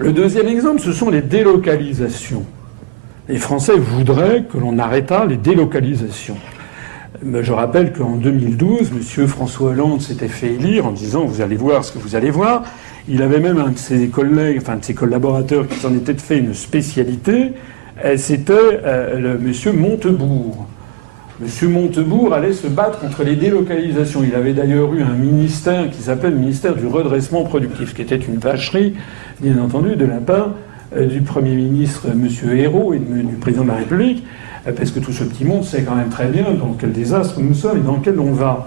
Le deuxième exemple, ce sont les délocalisations. Les Français voudraient que l'on arrêtât les délocalisations. Je rappelle qu'en 2012, M. François Hollande s'était fait élire en disant « vous allez voir ce que vous allez voir ». Il avait même un de ses collègues, enfin de ses collaborateurs qui s'en était fait une spécialité. C'était M. Montebourg. M. Montebourg allait se battre contre les délocalisations. Il avait d'ailleurs eu un ministère qui s'appelait le ministère du redressement productif, qui était une vacherie, bien entendu, de la part du Premier ministre M. Ayrault et du Président de la République, parce que tout ce petit monde sait quand même très bien dans quel désastre nous sommes et dans lequel on va.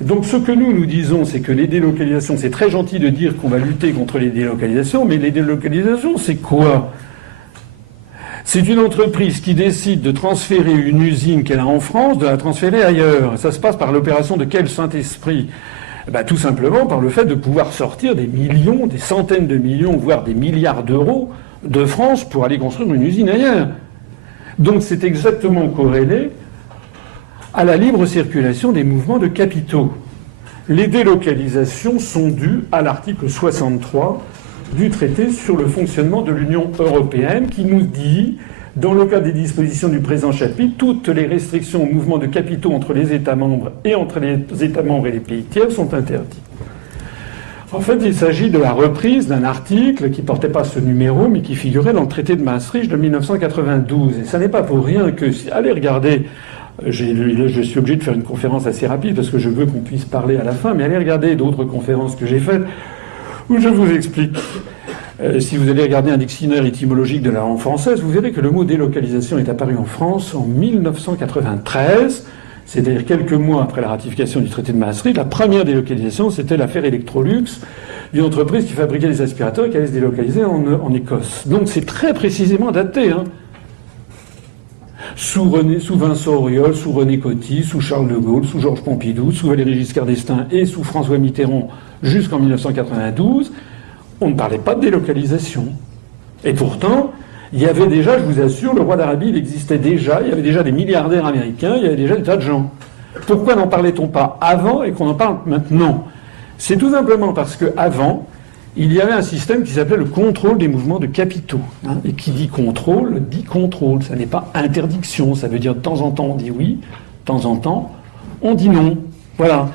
Donc ce que nous disons, c'est que les délocalisations, c'est très gentil de dire qu'on va lutter contre les délocalisations, mais les délocalisations, c'est quoi ? C'est une entreprise qui décide de transférer une usine qu'elle a en France, de la transférer ailleurs. Et ça se passe par l'opération de quel Saint-Esprit ? Tout simplement par le fait de pouvoir sortir des millions, des centaines de millions, voire des milliards d'euros de France pour aller construire une usine ailleurs. Donc c'est exactement corrélé à la libre circulation des mouvements de capitaux. Les délocalisations sont dues à l'article 63 du traité sur le fonctionnement de l'Union européenne qui nous dit, dans le cadre des dispositions du présent chapitre, toutes les restrictions au mouvement de capitaux entre les États membres et entre les États membres et les pays tiers sont interdites. En fait, il s'agit de la reprise d'un article qui ne portait pas ce numéro, mais qui figurait dans le traité de Maastricht de 1992. Et ça n'est pas pour rien que... Allez regarder... Je suis obligé de faire une conférence assez rapide parce que je veux qu'on puisse parler à la fin, mais allez regarder d'autres conférences que j'ai faites où je vous explique. Si vous allez regarder un dictionnaire étymologique de la langue française, vous verrez que le mot délocalisation est apparu en France en 1993, c'est-à-dire quelques mois après la ratification du traité de Maastricht. La première délocalisation, c'était l'affaire Electrolux, d'une entreprise qui fabriquait des aspirateurs et qui allait se délocaliser en Écosse. Donc c'est très précisément daté, hein. Sous Vincent Auriol, sous René Coty, sous Charles de Gaulle, sous Georges Pompidou, sous Valéry Giscard d'Estaing et sous François Mitterrand jusqu'en 1992, on ne parlait pas de délocalisation. Et pourtant, il y avait déjà, je vous assure, le roi d'Arabie, il existait déjà, il y avait déjà des milliardaires américains, il y avait déjà des tas de gens. Pourquoi n'en parlait-on pas avant et qu'on en parle maintenant ? C'est tout simplement parce qu'avant, il y avait un système qui s'appelait le contrôle des mouvements de capitaux. Hein, et qui dit contrôle, dit contrôle. Ça n'est pas interdiction. Ça veut dire de temps en temps on dit oui, de temps en temps on dit non. Voilà.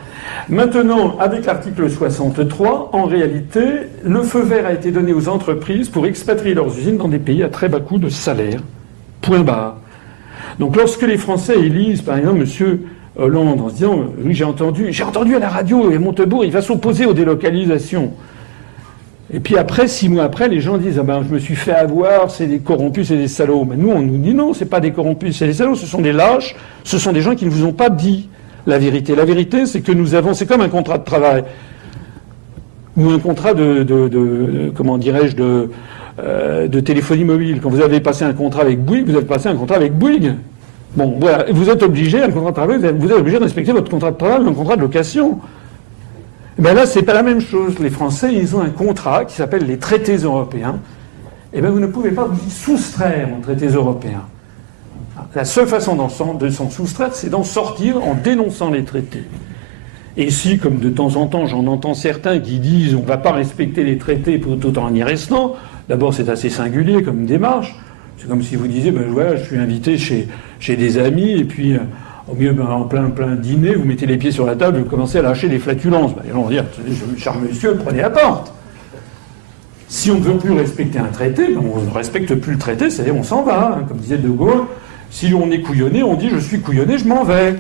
Maintenant, avec l'article 63, en réalité, le feu vert a été donné aux entreprises pour expatrier leurs usines dans des pays à très bas coût de salaire. Point barre. Donc lorsque les Français élisent, par exemple, M. Hollande, en se disant « Oui, j'ai entendu à la radio, et Montebourg, il va s'opposer aux délocalisations ». Et puis après, 6 mois après, les gens disent « Ah ben, je me suis fait avoir, c'est des corrompus, c'est des salauds ». Mais nous, on nous dit « Non, c'est pas des corrompus, c'est des salauds, ce sont des lâches, ce sont des gens qui ne vous ont pas dit la vérité. La vérité, c'est que nous avons... C'est comme un contrat de travail. Ou un contrat comment dirais-je, de téléphonie mobile. Quand vous avez passé un contrat avec Bouygues, vous avez passé un contrat avec Bouygues. Bon, voilà. Vous êtes obligé, un contrat de travail, vous êtes obligé de respecter votre contrat de travail, un contrat de location. Ben là, c'est pas la même chose. Les Français, ils ont un contrat qui s'appelle les traités européens. Et ben vous ne pouvez pas vous y soustraire aux traités européens. La seule façon de s'en soustraire, c'est d'en sortir en dénonçant les traités. Et si, comme de temps en temps, j'en entends certains qui disent on ne va pas respecter les traités tout en y restant, d'abord c'est assez singulier comme démarche. C'est comme si vous disiez ben voilà, je suis invité chez des amis et puis au mieux en plein dîner, vous mettez les pieds sur la table et vous commencez à lâcher des flatulences. Ben, les gens vont dire cher monsieur, prenez la porte. Si on ne veut plus respecter un traité, ben on ne respecte plus le traité, c'est-à-dire on s'en va. Hein, comme disait De Gaulle, si on est couillonné, on dit je suis couillonné, je m'en vais.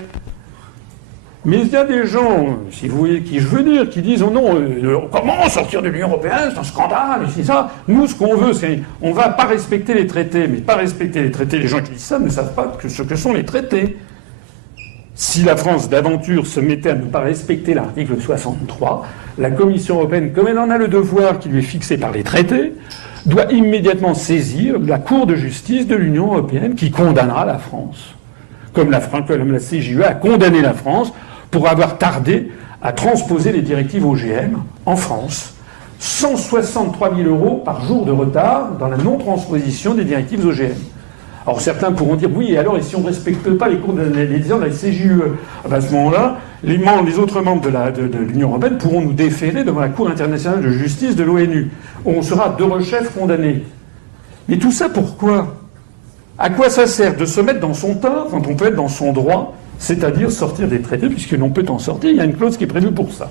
Mais il y a des gens, si vous voyez qui je veux dire, qui disent oh non, comment sortir de l'Union européenne, c'est un scandale, c'est ça. Nous, ce qu'on veut, c'est on va pas respecter les traités, mais pas respecter les traités. Les gens qui disent ça ne savent pas ce que sont les traités. Si la France d'aventure se mettait à ne pas respecter l'article 63, la Commission européenne, comme elle en a le devoir qui lui est fixé par les traités, doit immédiatement saisir la Cour de justice de l'Union européenne qui condamnera la France. Comme la CJUE a condamné la France pour avoir tardé à transposer les directives OGM en France. 163 000 € par jour de retard dans la non-transposition des directives OGM. Alors certains pourront dire, oui, alors et si on ne respecte pas les décisions de la CJUE? À ce moment-là, les autres membres de l'Union européenne pourront nous déférer devant la Cour internationale de justice de l'ONU, où on sera de rechef condamnés. Mais tout ça pourquoi? À quoi ça sert de se mettre dans son tort quand on peut être dans son droit, c'est-à-dire sortir des traités, puisque l'on peut en sortir, il y a une clause qui est prévue pour ça.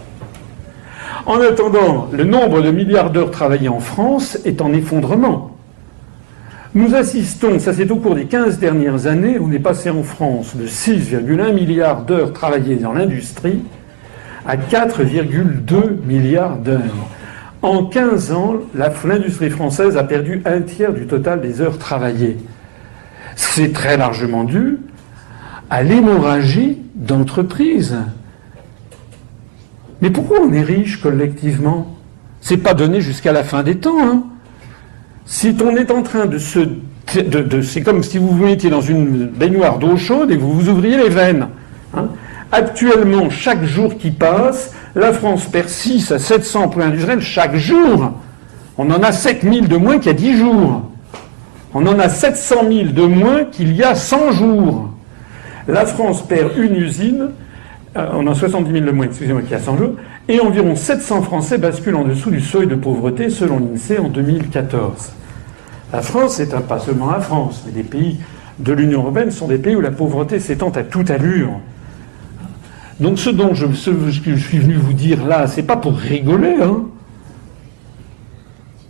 En attendant, le nombre de milliards d'heures travaillées en France est en effondrement. Nous assistons, ça c'est au cours des 15 dernières années, on est passé en France de 6,1 milliards d'heures travaillées dans l'industrie à 4,2 milliards d'heures. En 15 ans, l'industrie française a perdu un tiers du total des heures travaillées. C'est très largement dû à l'hémorragie d'entreprises. Mais pourquoi on est riche collectivement? C'est pas donné jusqu'à la fin des temps, hein. Si on est en train c'est comme si vous vous mettiez dans une baignoire d'eau chaude et que vous vous ouvriez les veines. Hein. Actuellement, chaque jour qui passe, la France perd 6 à 700 emplois industriels chaque jour. On en a 7000 de moins qu'il y a 10 jours. On en a 700 000 de moins qu'il y a 100 jours. La France perd une usine, on a 70 000 de moins, excusez-moi, qu'il y a 100 jours, et environ 700 Français basculent en dessous du seuil de pauvreté selon l'INSEE en 2014. La France, c'est pas seulement la France, mais les pays de l'Union européenne sont des pays où la pauvreté s'étend à toute allure. Donc ce dont je suis venu vous dire là, c'est pas pour rigoler, hein.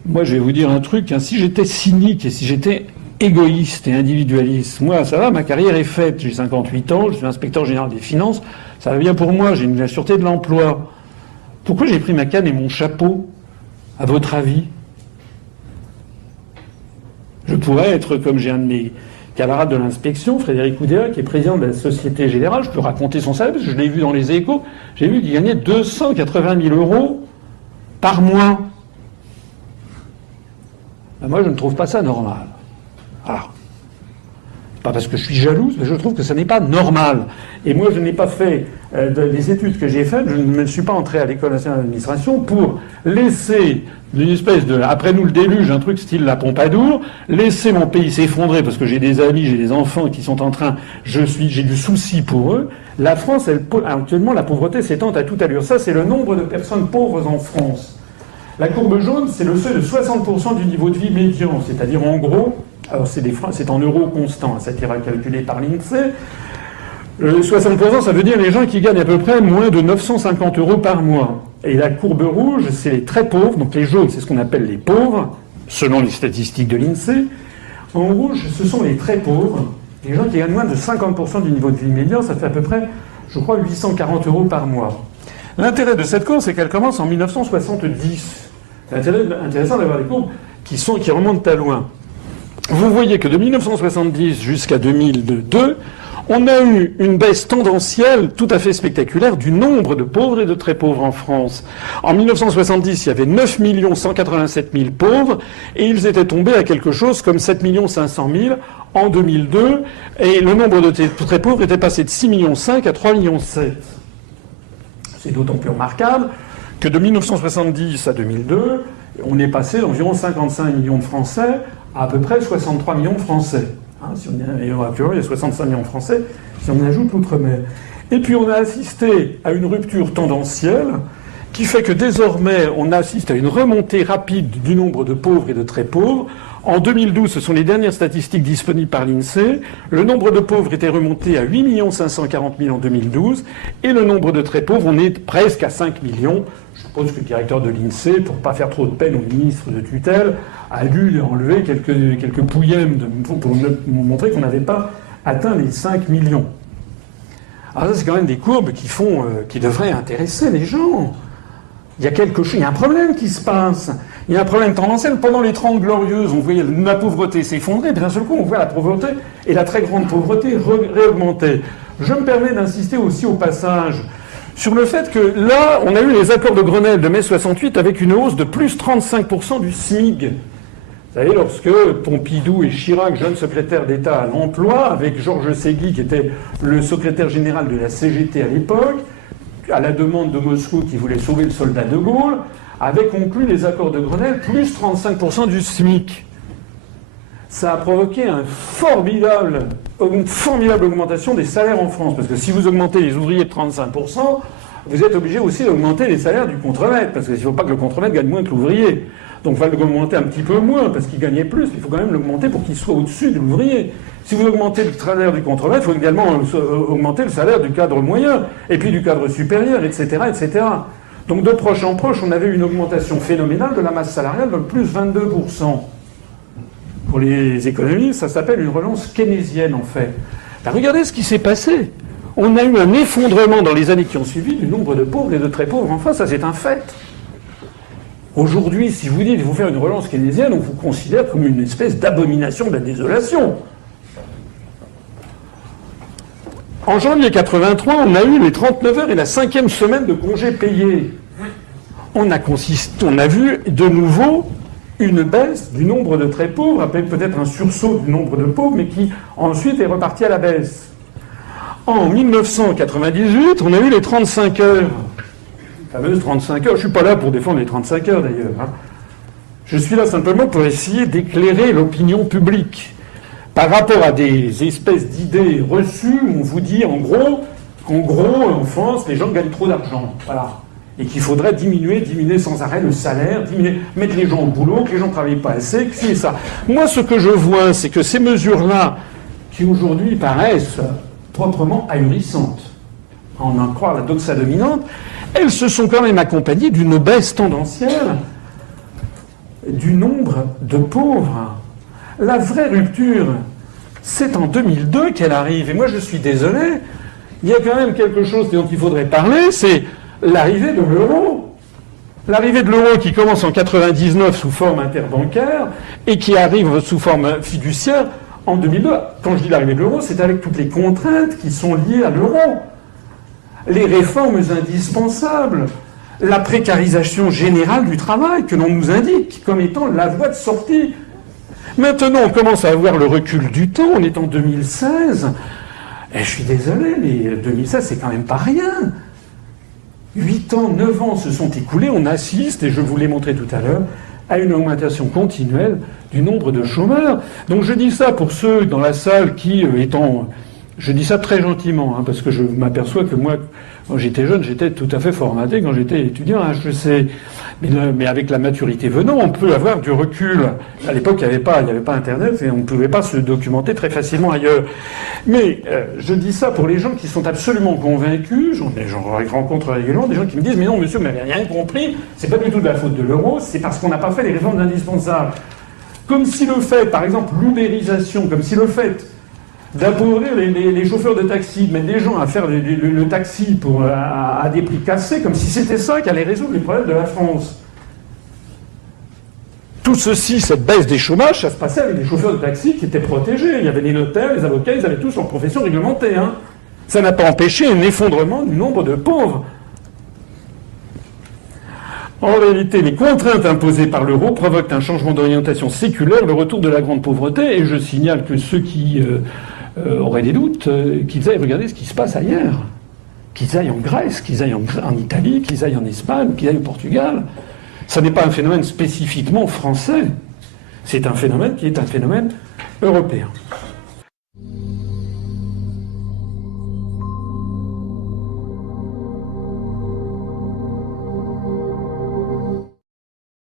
Moi, je vais vous dire un truc, hein, si j'étais cynique et si j'étais égoïste et individualiste, moi, ça va, ma carrière est faite, j'ai 58 ans, je suis inspecteur général des finances, ça va bien pour moi, j'ai la sûreté de l'emploi. Pourquoi j'ai pris ma canne et mon chapeau, à votre avis? Je pourrais être comme j'ai un de mes camarades de l'inspection, Frédéric Oudéa, qui est président de la Société Générale, je peux raconter son salaire, parce que je l'ai vu dans les Échos, j'ai vu qu'il gagnait 280 000 euros par mois. Ben moi, je ne trouve pas ça normal. Alors, pas parce que je suis jalouse, mais je trouve que ça n'est pas normal. Et moi, je n'ai pas fait les études que j'ai faites, je ne me suis pas entré à l'École nationale d'administration pour laisser une espèce de, après nous le déluge, un truc style la Pompadour, laisser mon pays s'effondrer parce que j'ai des amis, j'ai des enfants qui sont en train, j'ai du souci pour eux. La France, actuellement, la pauvreté s'étend à toute allure. Ça, c'est le nombre de personnes pauvres en France. La courbe jaune, c'est le seuil de 60% du niveau de vie médian, c'est-à-dire en gros, alors c'est en euros constants, ça a été calculé par l'INSEE. 60%, ça veut dire les gens qui gagnent à peu près moins de 950 euros par mois. Et la courbe rouge, c'est les très pauvres, donc les jaunes, c'est ce qu'on appelle les pauvres, selon les statistiques de l'INSEE. En rouge, ce sont les très pauvres, les gens qui gagnent moins de 50% du niveau de vie médian, ça fait à peu près, je crois, 840 euros par mois. L'intérêt de cette courbe, c'est qu'elle commence en 1970. C'est intéressant d'avoir des courbes qui remontent à loin. Vous voyez que de 1970 jusqu'à 2002, on a eu une baisse tendancielle tout à fait spectaculaire du nombre de pauvres et de très pauvres en France. En 1970, il y avait 9 187 000 pauvres et ils étaient tombés à quelque chose comme 7 500 000 en 2002 et le nombre de très pauvres était passé de 6,5 millions à 3,7 millions. C'est d'autant plus remarquable que de 1970 à 2002, on est passé d'environ 55 millions de Français à peu près 63 millions de Français. Hein, actuellement, il y a 65 millions de Français si on ajoute l'outre-mer. Et puis on a assisté à une rupture tendancielle qui fait que désormais on assiste à une remontée rapide du nombre de pauvres et de très pauvres. En 2012, ce sont les dernières statistiques disponibles par l'INSEE, le nombre de pauvres était remonté à 8 540 000 en 2012 et le nombre de très pauvres, on est presque à 5 millions. Je suppose que le directeur de l'INSEE, pour ne pas faire trop de peine au ministre de tutelle, a dû enlever quelques pouillèmes pour montrer qu'on n'avait pas atteint les 5 millions. Alors ça, c'est quand même des courbes qui devraient intéresser les gens. Il y a un problème qui se passe. Il y a un problème tendanciel. Pendant les 30 glorieuses, on voyait la pauvreté s'effondrer, puis d'un seul coup, on voit la pauvreté et la très grande pauvreté réaugmenter. Je me permets d'insister aussi au passage sur le fait que là, on a eu les accords de Grenelle de mai 68 avec une hausse de plus 35% du SMIC. Vous savez, lorsque Pompidou et Chirac, jeunes secrétaires d'État à l'emploi, avec Georges Ségui, qui était le secrétaire général de la CGT à l'époque, à la demande de Moscou qui voulait sauver le soldat de Gaulle, avaient conclu les accords de Grenelle plus 35% du SMIC. ça a provoqué une formidable augmentation des salaires en France. Parce que si vous augmentez les ouvriers de 35%, vous êtes obligé aussi d'augmenter les salaires du contremaître. Parce qu'il ne faut pas que le contremaître gagne moins que l'ouvrier. Donc il va l'augmenter un petit peu moins, parce qu'il gagnait plus. Il faut quand même l'augmenter pour qu'il soit au-dessus de l'ouvrier. Si vous augmentez le salaire du contremaître, il faut également augmenter le salaire du cadre moyen, et puis du cadre supérieur, etc., etc. Donc de proche en proche, on avait une augmentation phénoménale de la masse salariale de plus 22%. Pour les économistes, ça s'appelle une relance keynésienne, en fait. Ben, regardez ce qui s'est passé. On a eu un effondrement dans les années qui ont suivi du nombre de pauvres et de très pauvres. Enfin, ça c'est un fait. Aujourd'hui, si vous dites qu'il faut faire une relance keynésienne, on vous considère comme une espèce d'abomination de la désolation. En janvier 83, on a eu les 39 heures et la 5e semaine de congés payés. On a vu de nouveau une baisse du nombre de très pauvres, peut-être un sursaut du nombre de pauvres, mais qui ensuite est reparti à la baisse. En 1998, on a eu les 35 heures. Les fameuses 35 heures. Je ne suis pas là pour défendre les 35 heures d'ailleurs. Je suis là simplement pour essayer d'éclairer l'opinion publique par rapport à des espèces d'idées reçues où on vous dit en gros en France, les gens gagnent trop d'argent. Voilà. Et qu'il faudrait diminuer sans arrêt le salaire, mettre les gens au boulot, que les gens ne travaillent pas assez, que c'est ça. Moi, ce que je vois, c'est que ces mesures-là, qui aujourd'hui paraissent proprement ahurissantes, à en croire la doxa dominante, elles se sont quand même accompagnées d'une baisse tendancielle du nombre de pauvres. La vraie rupture, c'est en 2002 qu'elle arrive. Et moi, je suis désolé, il y a quand même quelque chose dont il faudrait parler, c'est l'arrivée de l'euro. L'arrivée de l'euro qui commence en 99 sous forme interbancaire et qui arrive sous forme fiduciaire en 2002. Quand je dis l'arrivée de l'euro, c'est avec toutes les contraintes qui sont liées à l'euro. Les réformes indispensables, la précarisation générale du travail que l'on nous indique comme étant la voie de sortie. Maintenant, on commence à avoir le recul du temps, on est en 2016. Et je suis désolé, mais 2016, c'est quand même pas rien. 8 ans, 9 ans se sont écoulés, on assiste, et je vous l'ai montré tout à l'heure, à une augmentation continuelle du nombre de chômeurs. Donc je dis ça pour ceux dans la salle qui, je dis ça très gentiment, parce que je m'aperçois que moi, quand j'étais jeune, j'étais tout à fait formaté quand j'étais étudiant à HEC. Mais avec la maturité venant, on peut avoir du recul. À l'époque, il n'y avait pas Internet et on ne pouvait pas se documenter très facilement ailleurs. Mais je dis ça pour les gens qui sont absolument convaincus. J'en rencontre régulièrement des gens qui me disent « Mais non, monsieur, vous n'avez rien compris. C'est pas du tout de la faute de l'euro. C'est parce qu'on n'a pas fait les réformes indispensables. » Comme si le fait, par exemple, l'ubérisation, comme si le fait d'appauvrir les chauffeurs de taxi, de mettre des gens à faire le taxi à des prix cassés, comme si c'était ça qui allait résoudre les problèmes de la France. Tout ceci, cette baisse des chômages, ça se passait avec des chauffeurs de taxi qui étaient protégés. Il y avait les notaires, les avocats, ils avaient tous leur profession réglementée. Ça n'a pas empêché un effondrement du nombre de pauvres. En réalité, les contraintes imposées par l'euro provoquent un changement d'orientation séculaire, le retour de la grande pauvreté, et je signale que ceux qui auraient des doutes, qu'ils aillent regarder ce qui se passe ailleurs. Qu'ils aillent en Grèce, qu'ils aillent en Italie, qu'ils aillent en Espagne, qu'ils aillent au Portugal. Ça n'est pas un phénomène spécifiquement français. C'est un phénomène qui est un phénomène européen.